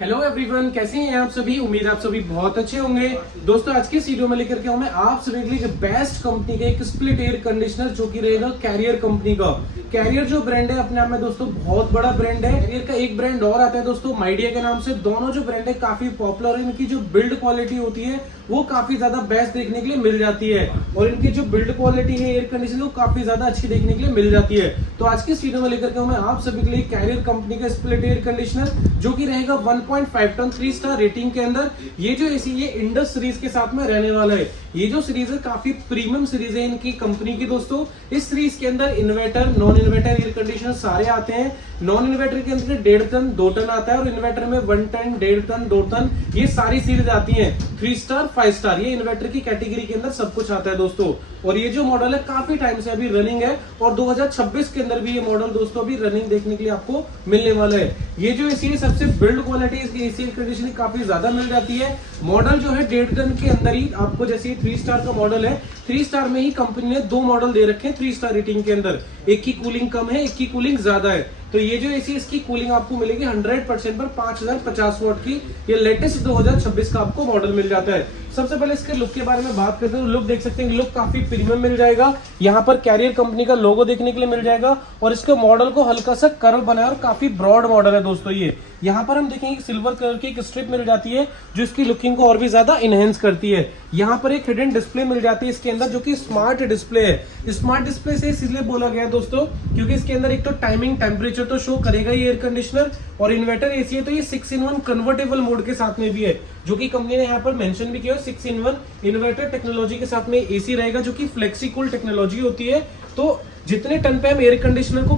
Hello everyone, कैसे हैं आप सभी। उम्मीद आप सभी बहुत अच्छे होंगे। दोस्तों आज की इस वीडियो में लेकर के आऊं मैं आप सभी के लिए बेस्ट कंपनी का एक स्प्लिट एयर कंडीशनर जो कि रहेगा कैरियर कंपनी का। कैरियर जो ब्रांड है अपने आप में दोस्तों बहुत बड़ा ब्रांड है। कैरियर का एक ब्रांड और आता है दोस्तों माइडिया के नाम से। दोनों जो ब्रांड है काफी पॉपुलर है। इनकी जो बिल्ड क्वालिटी होती है वो काफी ज्यादा बेस्ट देखने के लिए मिल जाती है और इनकी जो बिल्ड क्वालिटी है एयर कंडीशनर वो काफी ज्यादा अच्छी देखने के लिए मिल जाती है। तो आज की इस वीडियो में लेकर के आऊं मैं आप सभी के लिए कैरियर कंपनी का स्प्लिट एयर कंडीशनर जो कि रहेगा 1.5 टन 3 स्टार रेटिंग के अंदर। ये जो एसी ये इंडस सीरीज के साथ में रहने वाला है। ये जो सीरीज है काफी प्रीमियम सीरीज है इनकी कंपनी की दोस्तों। इस सीरीज के अंदर inverter non inverter air conditioner सारे आते हैं। नॉन इन्वर्टर के अंदर 1.5 टन 2 टन आता है और इन्वर्टर में 1 टन 1.5 टन 2 टन ये सारी सीरीज आती है। 3 स्टार 5 स्टार ये इन्वर्टर की कैटेगरी के अंदर सब कुछ आता है दोस्तों। और ये जो मॉडल है काफी टाइम से अभी रनिंग है और 2026 के अंदर भी ये मॉडल दोस्तों अभी रनिंग देखने के लिए आपको मिलने वाला है। ये जो एसी है सबसे बिल्ड क्वालिटी इसकी एसी कंडीशनिंग काफी ज्यादा मिल जाती है। मॉडल जो है 1.5 टन के अंदर ही आपको, जैसे 3 स्टार का मॉडल है 3 स्टार में ही कंपनी ने 2 मॉडल दे रखे हैं 3 स्टार रेटिंग के अंदर। एक की कूलिंग कम है, एक की कूलिंग ज्यादा है। तो ये जो एसी इसकी कूलिंग आपको मिलेगी 100% पर 5050 वाट की। ये लेटेस्ट 2026 का आपको मॉडल मिल जाता है। सबसे पहले इसके लुक के बारे में बात करते हैं। लुक देख सकते हैं, लुक काफी प्रीमियम मिल जाएगा। यहाँ पर कैरियर कंपनी का लोगो देखने के लिए मिल जाएगा और इसके मॉडल को हल्का सा कर्व बनाया और काफी ब्रॉड मॉडल है दोस्तों। ये यहाँ पर हम देखेंगे सिल्वर कलर की एक स्ट्रिप मिल जाती है जो इसकी लुकिंग को और भी ज्यादा इनहेंस करती है। यहाँ पर एक हिडन डिस्प्ले मिल जाती है इसके अंदर जो कि स्मार्ट डिस्प्ले है। स्मार्ट डिस्प्ले से इसलिए बोला गया है दोस्तों क्योंकि इसके अंदर एक तो टाइमिंग टेम्परेचर तो शो करेगा ये एयर कंडीशनर और इन्वर्टर एसी है तो ये 6-in-1 कन्वर्टेबल मोड के साथ में भी है जो कि कंपनी ने यहाँ पर मेंशन भी किया है। 6-in-1 इन्वर्टर टेक्नोलॉजी के साथ में एसी रहेगा जो कि फ्लेक्सी कूल टेक्नोलॉजी होती है। तो जितने टन पे हम एयर कंडीशनर को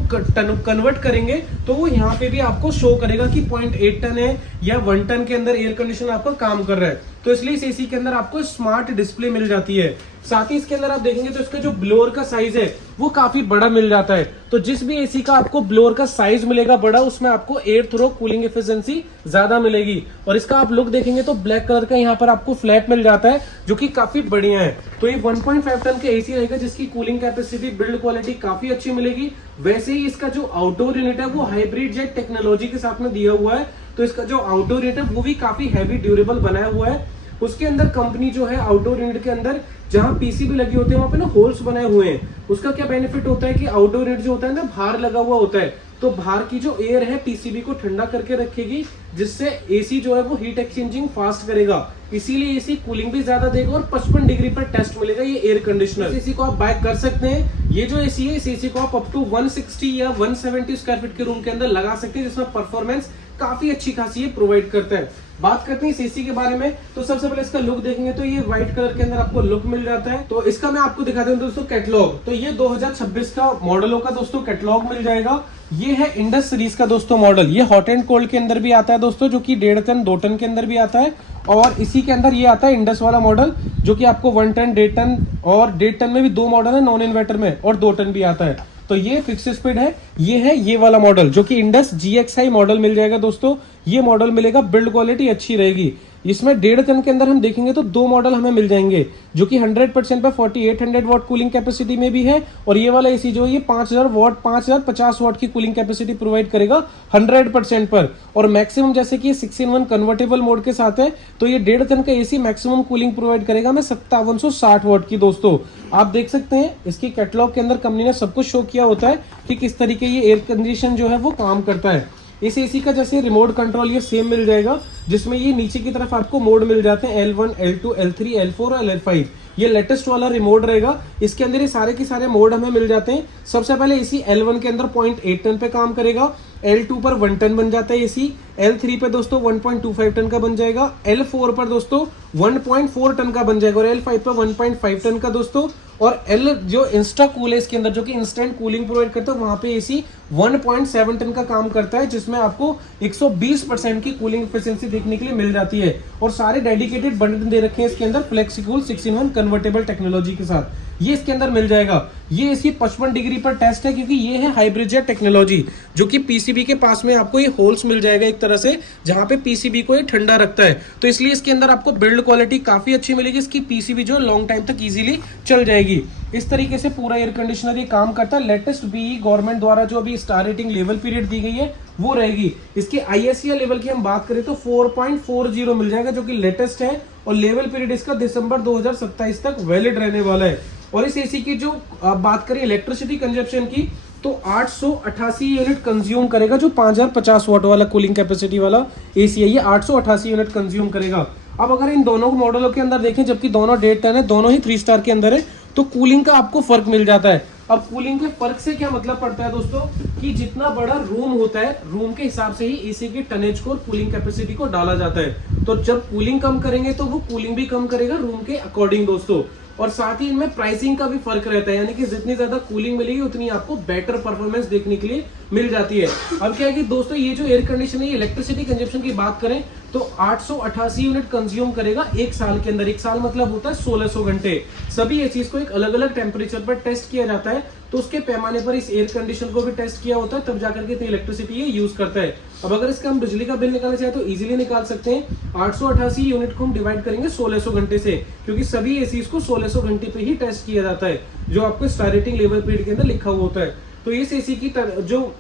कन्वर्ट करेंगे तो वो यहाँ पे भी आपको शो करेगा कि 0.8 टन है या 1 टन के अंदर एयर कंडीशनर आपका काम कर रहा है। तो इसलिए इस एसी के अंदर आपको स्मार्ट डिस्प्ले मिल जाती है। साथ ही इसके अंदर आप देखेंगे तो इसका जो ब्लोअर का साइज है वो काफी बड़ा मिल जाता है। तो जिस भी एसी का आपको ब्लोअर का साइज मिलेगा बड़ा उसमें आपको एयर थ्रो कूलिंग एफिशिएंसी ज्यादा मिलेगी। और इसका आप लुक देखेंगे तो ब्लैक कलर का यहाँ पर आपको फ्लैप मिल जाता है जो कि काफी बढ़िया है। तो ये 1.5 टन का एसी रहेगा जिसकी कूलिंग कैपेसिटी बिल्ड क्वालिटी काफी अच्छी मिलेगी। वैसे ही इसका जो आउटडोर यूनिट है वो हाइब्रिड जेट टेक्नोलॉजी के साथ में दिया हुआ है। तो इसका जो आउटडोर यूनिट है वो भी काफी हैवी ड्यूरेबल बनाया हुआ है। उसके अंदर कंपनी जो है आउटडोर यूनिट के अंदर जहां पीसीबी लगी होती है वहां पे ना होल्स बनाए हुए हैं। उसका क्या बेनिफिट होता है कि आउटडोर यूनिट जो होता है ना बाहर लगा हुआ होता है तो बाहर की जो एयर है पीसीबी को ठंडा करके रखेगी जिससे एसी जो है वो हीट एक्सचेंजिंग फास्ट करेगा। इसीलिए एसी कूलिंग भी ज्यादा देगा और 55 डिग्री पर टेस्ट मिलेगा ये एयर कंडीशनर। एसी को आप बाय कर सकते हैं। ये जो एसी है इस एसी को आप अप टू 160 या 170 स्क्वायर फीट के रूम के अंदर लगा सकते हैं जिसमें परफॉर्मेंस काफी अच्छी खासी प्रोवाइड करता है। बात करते हैं इस एसी के बारे में तो सबसे पहले इसका लुक देखेंगे तो ये व्हाइट कलर के अंदर आपको लुक मिल जाता है। तो इसका मैं आपको दिखाता हूं दोस्तों कैटलॉग। तो ये 2026 का मॉडलों का दोस्तों कैटलॉग मिल जाएगा। ये है इंडस सीरीज का दोस्तों मॉडल। ये हॉट एंड कोल्ड के अंदर भी आता है दोस्तों जो कि 1.5 टन 2 टन के अंदर भी आता है। और इसी के अंदर ये आता है इंडस वाला मॉडल जो कि आपको 1 टन 1.5 टन और 1.5 टन में भी 2 मॉडल है नॉन इन्वर्टर में और 2 टन भी आता है। तो ये फिक्स स्पीड है। ये है ये वाला मॉडल जो कि इंडस GXI मॉडल मिल जाएगा दोस्तों। ये मॉडल मिलेगा, बिल्ड क्वालिटी अच्छी रहेगी। इसमें 1.5 टन के अंदर हम देखेंगे तो 2 मॉडल हमें मिल जाएंगे जो कि 100% पर 4800 वाट कूलिंग कैपेसिटी में भी है। और ये वाला एसी जो है ये 5000 वाट 5050 वाट की कूलिंग कैपेसिटी प्रोवाइड करेगा 100% पर। और मैक्सिमम जैसे कि 6-in-1 कन्वर्टेबल मोड के साथ है तो ये 1.5 टन का एसी मैक्सिमम कूलिंग प्रोवाइड करेगा में 5760 वाट की दोस्तों। आप देख सकते हैं इसकी कैटलॉग के अंदर कंपनी ने सब कुछ शो किया होता है कि किस तरीके ये एयर कंडीशन जो है वो काम करता है। इस एसी का जैसे रिमोट कंट्रोल ये सेम मिल जाएगा जिसमें ये नीचे की तरफ आपको मोड मिल जाते हैं L1 L2 L3 L4 और L5। ये लेटेस्ट वाला रिमोट रहेगा। इसके अंदर ये सारे के सारे मोड हमें मिल जाते हैं। सबसे पहले एसी L1 के अंदर 0.8 टन पे काम करेगा। L2 पर 1 टन बन जाता है एसी। L3 पे दोस्तों 1.25 टन का बन जाएगा। L4 पर दोस्तों 1.4 टन का बन जाएगा और L5 पर 1.5 टन का दोस्तों। और L जो इंस्टा कूल है इसके अंदर जो कि इंस्टेंट कूलिंग प्रोवाइड करता है वहां पे एसी 1.7 टन का काम करता है जिसमें आपको 120% की कूलिंग एफिशिएंसी देखने के लिए मिल जाती है। और सारे डेडिकेटेड बटन दे रखे हैं इसके अंदर फ्लेक्सिकूल 6-in-1 कन्वर्टेबल टेक्नोलॉजी के साथ। ये इसके अंदर मिल जाएगा। ये इसकी 55 डिग्री पर टेस्ट है क्योंकि ये है हाइब्रिड जेट टेक्नोलॉजी जो कि पीसीबी के पास में आपको ये होल्स मिल जाएगा एक तरह से जहां पे पीसीबी को ये ठंडा रखता है। तो इसलिए इसके अंदर आपको बिल्ड क्वालिटी काफी अच्छी मिलेगी। इसकी पीसीबी जो लॉन्ग टाइम तक इजीली चल जाएगी। इस तरीके से पूरा एयर कंडीशनर ये काम करता है। लेटेस्ट बीई गवर्नमेंट द्वारा जो अभी स्टार रेटिंग लेवल पीरियड दी गई है वो रहेगी। इसके ISCR लेवल की हम बात करें तो 4.40 मिल जाएगा, जो कि लेटेस्ट है, और लेवल पीरियड इसका दिसंबर 2027 तक वैलिड रहने वाला है। और इस एसी की जो बात करें इलेक्ट्रिसिटी कंजप्शन की, तो 888 यूनिट कंज्यूम करेगा, जो 5050 वाट वाला कूलिंग कैपेसिटी वाला एसी है, ये 888 यूनिट कंज्यूम करेगा। अब अगर इन दोनों मॉडलों के अंदर देखें, जबकि दोनों 1.5 है, दोनों ही 3 स्टार के अंदर है, तो कूलिंग का आपको फर्क मिल जाता है। अब कूलिंग के फर्क से क्या मतलब पड़ता है दोस्तों, कि जितना बड़ा रूम होता है, रूम के हिसाब से ही एसी की टनेज को और कूलिंग कैपेसिटी को डाला जाता है। तो जब कूलिंग कम करेंगे तो वो कूलिंग भी कम करेगा रूम के अकॉर्डिंग दोस्तों। और साथ ही इनमें प्राइसिंग का भी फर्क रहता है, यानी कि जितनी ज्यादा कूलिंग मिलेगी उतनी आपको बेटर परफॉर्मेंस देखने के लिए मिल जाती है। अब क्या है कि दोस्तों ये जो एयर कंडीशनर इलेक्ट्रिसिटी कंजप्शन की बात करें तो 888 यूनिट कंज्यूम करेगा एक साल के अंदर। एक साल मतलब होता है 1600 घंटे। सभी एसीज को एक अलग अलग टेम्परेचर पर टेस्ट किया जाता है, तो उसके पैमाने पर इस एयर कंडीशनर को भी टेस्ट किया होता है, तब जाकर के इलेक्ट्रिसिटी ये यूज करता है। अब अगर इसका हम बिजली का बिल निकालना चाहे तो इजीली निकाल सकते हैं। 888 यूनिट को हम डिवाइड करेंगे 1600 घंटे से, क्योंकि सभी एसीज को 1600 घंटे पे ही टेस्ट किया जाता है, जो आपको स्टार रेटिंग लेवल पीरियड के अंदर लिखा हुआ होता है। तो इस एसी की जो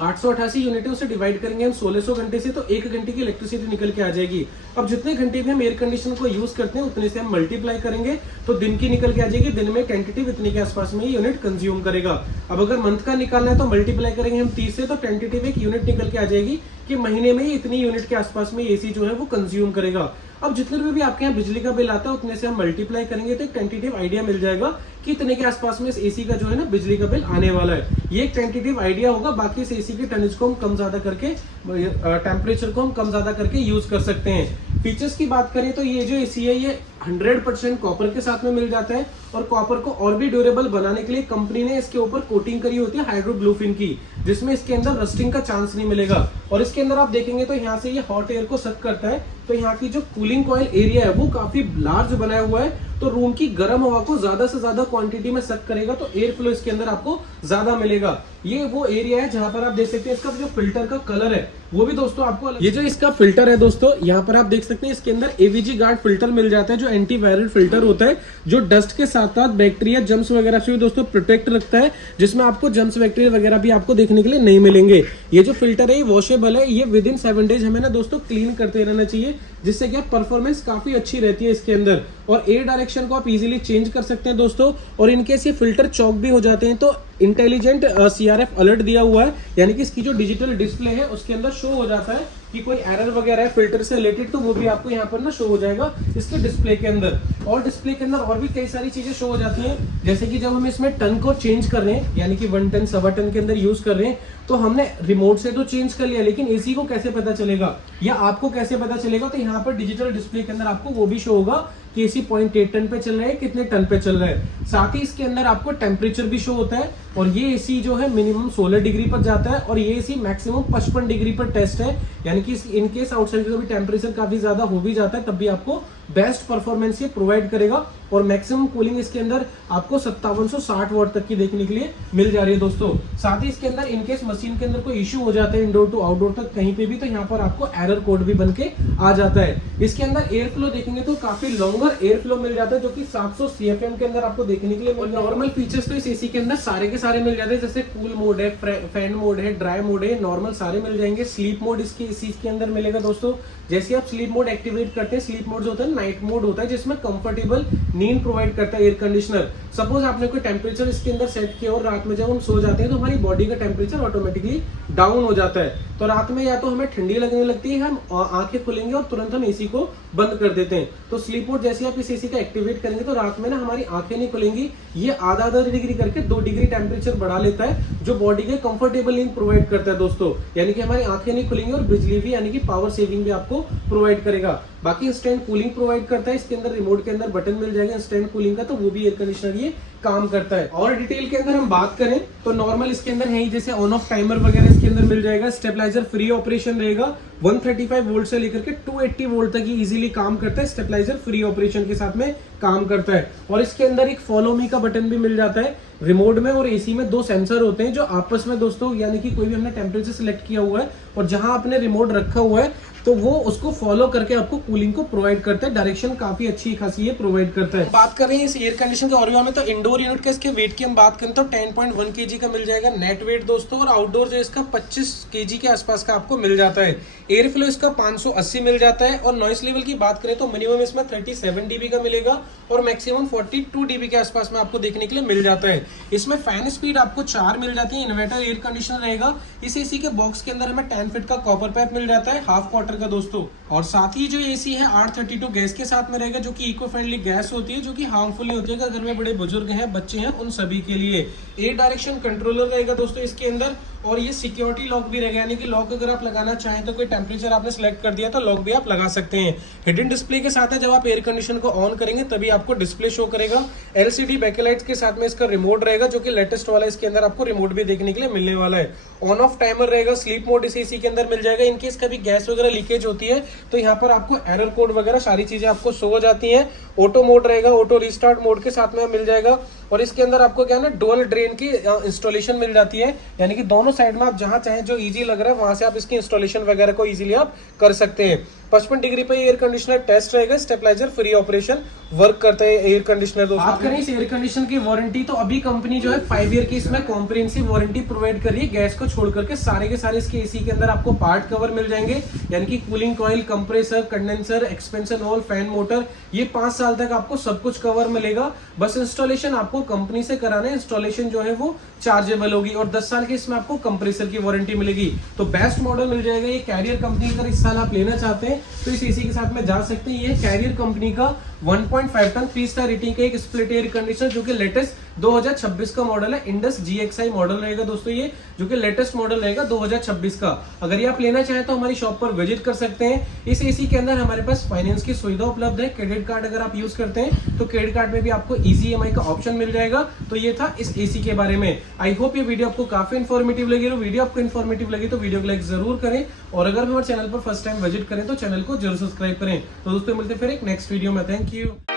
888 यूनिट है उसे डिवाइड करेंगे हम 1600 घंटे से, तो 1 घंटे की इलेक्ट्रिसिटी निकल के आ जाएगी। अब जितने घंटे भी हम एयर कंडीशनर को यूज करते हैं उतने से हम मल्टीप्लाई करेंगे तो दिन की निकल के आ जाएगी। दिन में टेंटेटिव इतने के आसपास में यूनिट कंज्यूम करेगा। अब अगर मंथ का निकालना है तो मल्टीप्लाई करेंगे हम 30 से, तो टेंटेटिव एक यूनिट निकल के आ जाएगी कि महीने में ही इतनी यूनिट के आसपास में एसी जो है वो कंज्यूम करेगा। अब जितने भी आपके यहाँ बिजली का बिल आता है उतने से हम मल्टीप्लाई करेंगे तो एक टेंटेटिव आइडिया मिल जाएगा कि इतने के आसपास में इस एसी का जो है ना बिजली का बिल आने वाला है। ये एक टेंटेटिव आइडिया होगा। बाकी इस एसी के टनेज को हम कम ज्यादा करके, टेम्परेचर को हम कम ज्यादा करके यूज कर सकते हैं। फीचर्स की बात करें तो ये जो एसी है ये 100% कॉपर के साथ में मिल जाता है, और कॉपर को और भी ड्यूरेबल बनाने के लिए कंपनी ने इसके ऊपर कोटिंग करी होती है हाइड्रोब्लूफिन की, जिसमें इसके अंदर रस्टिंग का चांस नहीं मिलेगा। और इसके अंदर आप देखेंगे तो यहाँ से ये हॉट एयर को सक करता है, तो यहाँ की जो कूलिंग कॉइल एरिया है वो काफी लार्ज बनाया हुआ है, तो रूम की गर्म हवा को ज्यादा से ज्यादा क्वांटिटी में सक करेगा, तो एयर फ्लो इसके अंदर आपको ज्यादा मिलेगा। ये वो एरिया है जहां पर आप देख सकते हैं इसका जो फिल्टर का कलर है वो भी दोस्तों आपको, ये जो इसका फिल्टर है दोस्तों यहाँ पर आप देख सकते हैं इसके अंदर AVG गार्ड फिल्टर मिल जाता है, जो एंटीवायरल फिल्टर होता है, जो डस्ट के साथ साथ बैक्टीरिया जम्स वगैरह से भी दोस्तों प्रोटेक्ट रखता है, जिसमें आपको जम्स बैक्टीरिया वगैरह भी आपको देखने के लिए नहीं मिलेंगे। ये जो फिल्टर है ये वॉशेबल है, ये विद इन 7 डेज हमें ना दोस्तों क्लीन करते रहना चाहिए, जिससे कि परफॉर्मेंस काफी अच्छी रहती है इसके अंदर। और एयर डायरेक्शन को आप इजीली चेंज कर सकते हैं दोस्तों। और इनकेस ये फिल्टर चौक भी हो जाते हैं तो इंटेलिजेंट CRF अलर्ट दिया हुआ है, यानी कि इसकी जो डिजिटल डिस्प्ले है उसके अंदर शो हो जाता है कि कोई एरर वगैरह है फिल्टर से रिलेटेड, तो वो भी आपको यहाँ पर ना शो हो जाएगा इसके डिस्प्ले के अंदर। और डिस्प्ले के अंदर और भी कई सारी चीजें शो हो जाती हैं, जैसे कि जब हम इसमें टन को चेंज कर रहे हैं, यानी कि 1 टन 1.25 टन के अंदर यूज कर रहे हैं, तो हमने रिमोट से तो चेंज कर लिया, लेकिन एसी को कैसे पता चलेगा या आपको कैसे पता चलेगा, तो यहाँ पर डिजिटल डिस्प्ले के अंदर आपको वो भी शो होगा कि एसी 0.8 टन पे चल रहा है, कितने टन पे चल रहा है। साथ ही इसके अंदर आपको टेम्परेचर भी शो होता है, और ये एसी जो है मिनिमम 16 डिग्री पर जाता है, और ये एसी मैक्सिमम 55 डिग्री पर टेस्ट है, यानी कि इनकेस आउटसाइड का भी टेम्परेचर काफी ज्यादा हो भी जाता है तब भी आपको बेस्ट परफॉर्मेंस ये प्रोवाइड करेगा। और मैक्सिमम कूलिंग इसके अंदर आपको 5760 वाट तक की देखने के लिए मिल जा रही है दोस्तों। साथ ही इसके अंदर इनकेस मशीन के अंदर कोई इश्यू हो जाता है इंडोर टू आउटडोर तक कहीं पे भी, तो यहाँ पर आपको एरर कोड भी बन के आ जाता है। इसके अंदर एयर फ्लो देखेंगे तो काफी लॉन्गर एयर फ्लो मिल जाता है, जो कि 700 CFM के अंदर आपको देखने के लिए। और नॉर्मल फीचर्स तो इस एसी के अंदर सारे के सारे मिल जाते हैं, जैसे कूल मोड है, फैन मोड है, ड्राई मोड है, नॉर्मल सारे मिल जाएंगे। स्लीप मोड इसके इसी के अंदर मिलेगा दोस्तों। जैसे आप स्लीप मोड एक्टिवेट करते हैं, स्लीप मोड जो होता है नाइट मोड होता है, जिसमें कंफर्टेबल नींद प्रोवाइड करता है एयर कंडीशनर। सपोज आपने कोई टेम्परेचर इसके अंदर सेट किया और रात में जब हम सो जाते हैं तो हमारी बॉडी का टेम्परेचर ऑटोमेटिकली डाउन हो जाता है, तो रात में या तो हमें ठंडी लगने लगती है, हम आंखें खुलेंगे और तुरंत हम एसी को बंद कर देते हैं। तो स्लीप मोड जैसे आप इस एसी का एक्टिवेट करेंगे तो रात में ना हमारी आंखें नहीं खुलेंगी, ये आधा डिग्री करके 2 डिग्री टेम्परेचर बढ़ा लेता है, जो बॉडी के कंफर्टेबल नींद प्रोवाइड करता है दोस्तों। यानी कि हमारी आंखें नहीं खुलेंगी और बिजली भी यानी कि पावर सेविंग भी आपको प्रोवाइड करेगा। बाकी इंस्टेंट कूलिंग प्रोवाइड करता है, इसके अंदर रिमोट के अंदर बटन मिल जाएगा इंस्टेंट कूलिंग का, तो वो भी एयर कंडीशनर ये काम करता है। और डिटेल के अंदर हम बात करें तो नॉर्मल इसके अंदर है ही, जैसे ऑन ऑफ टाइमर वगैरह इसके अंदर मिल जाएगा, स्टेबलाइजर फ्री ऑपरेशन रहेगा, 135 वोल्ट से लेकर के 280 वोल्ट तक ही इजीली काम करता है, स्टेबलाइजर फ्री ऑपरेशन के साथ में काम करता है। और इसके अंदर एक फॉलो मी का बटन भी मिल जाता है। रिमोट में और एसी में 2 सेंसर होते हैं जो आपस में दोस्तों, यानी कि कोई भी हमने टेम्परेचर सिलेक्ट किया हुआ है और जहां आपने रिमोट रखा हुआ है तो वो उसको फॉलो करके आपको कूलिंग को प्रोवाइड करता है। डायरेक्शन काफी अच्छी खासी ये प्रोवाइड करता है। बात कर रहे हैं इस एयर कंडीशन के और में, तो इंडोर यूनिट का इसके वेट की हम बात करें तो 10.1 kg का मिल जाएगा नेट वेट दोस्तों, और आउटडोर जो इसका 25 kg के आसपास का आपको मिल जाता है। एयर फ्लो इसका 580 मिल जाता है, और नॉइस लेवल की बात करें तो मिनिमम इसमें 37 dB का मिलेगा और मैक्सिमम 42 dB के आसपास में आपको देखने के लिए मिल जाता है। इसमें फैन स्पीड आपको 4 मिल जाती है। इन्वर्टर एयर कंडीशनर रहेगा। इस एसी के बॉक्स के अंदर हमें 10 फीट का कॉपर पाइप मिल जाता है, हाफ क्वार्टर का दोस्तों। और साथ ही जो एसी है R32 गैस के साथ में रहेगा, जो कि इको फ्रेंडली गैस होती है, जो कि हार्मफुल नहीं होती है। अगर घर में बड़े बुजुर्ग हैं, बच्चे हैं, उन सभी के लिए एयर डायरेक्शन कंट्रोलर रहेगा दोस्तों इसके अंदर। और ये सिक्योरिटी लॉक भी रहेगा, यानी कि लॉक अगर आप लगाना चाहें तो कोई टेम्परेचर आपने सेलेक्ट कर दिया तो लॉक भी आप लगा सकते हैं। हिडन डिस्प्ले के साथ है, जब आप एयर कंडीशन को ऑन करेंगे तभी आपको डिस्प्ले शो करेगा। LCD बैकलाइट्स के साथ में इसका रिमोट रहेगा, जो कि लेटेस्ट वाला इसके अंदर आपको रिमोट भी देखने के लिए मिलने वाला है। ऑन ऑफ टाइमर रहेगा, स्लीप मोड इस एसी के अंदर मिल जाएगा। इनकेस कभी गैस वगैरह लीकेज होती है तो यहाँ पर आपको एरर कोड वगैरह सारी चीजें आपको शो हो जाती हैं। ऑटो मोड रहेगा, ऑटो रिस्टार्ट मोड के साथ में मिल जाएगा। और इसके अंदर आपको क्या है ना, डुअल ड्रेन की इंस्टॉलेशन मिल जाती है, यानी कि दोनों साइड में आप जहां चाहें, जो इजी लग रहा है वहां से आप इसकी इंस्टॉलेशन वगैरह को इजीली आप कर सकते हैं। 55 डिग्री पे एयर कंडीशनर टेस्ट रहेगा, स्टेबलाइजर फ्री ऑपरेशन वर्क करता है एयर कंडीशनर दोस्तों। बात करें इस एयर कंडीशनर की वारंटी, तो अभी कंपनी जो है 5 ईयर की इसमें कॉम्प्रिहेंसिव वारंटी प्रोवाइड कर रही है। गैस को छोड़ करके सारे के सारे इसके एसी के अंदर आपको पार्ट कवर मिल जाएंगे, यानी कि cooling coil, compressor, condenser, expansion valve, fan motor, ये 5 साल तक आपको सब कुछ कवर मिलेगा। बस इंस्टॉलेशन आपको कंपनी से कराना है, इंस्टॉलेशन जो है वो चार्जेबल होगी। और 10 साल की इसमें आपको कंप्रेसर की वारंटी मिलेगी। तो बेस्ट मॉडल मिल जाएगा ये कैरियर कंपनी। अगर इस साल आप लेना चाहते हैं तो इस एसी के साथ में जा सकते हैं। ये कैरियर कंपनी का 1.5 टन 3 स्टार रेटिंग का एक स्प्लिट एयर कंडीशनर, जो कि लेटेस्ट 2026 का मॉडल है। इंडस GXI मॉडल रहेगा दोस्तों ये, जो कि लेटेस्ट मॉडल रहेगा 2026 का। अगर ये आप लेना चाहें तो हमारी शॉप पर विजिट कर सकते हैं। इस एसी के अंदर हमारे पास फाइनेंस की सुविधा उपलब्ध है। क्रेडिट कार्ड अगर आप यूज करते हैं तो क्रेडिट कार्ड में भी आपको इजी EMI का ऑप्शन मिल जाएगा। तो ये था इस एसी के बारे में। आई होप ये वीडियो आपको काफी इन्फॉर्मेटिव लगी। वीडियो आपको इन्फॉर्मेटिव लगी तो वीडियो को लाइक जरूर करें, और अगर हमारे चैनल पर फर्स्ट टाइम विजिट करें तो चैनल को जरूर सब्सक्राइब करें। तो दोस्तों मिलते फिर एक नेक्स्ट वीडियो में। Thank you.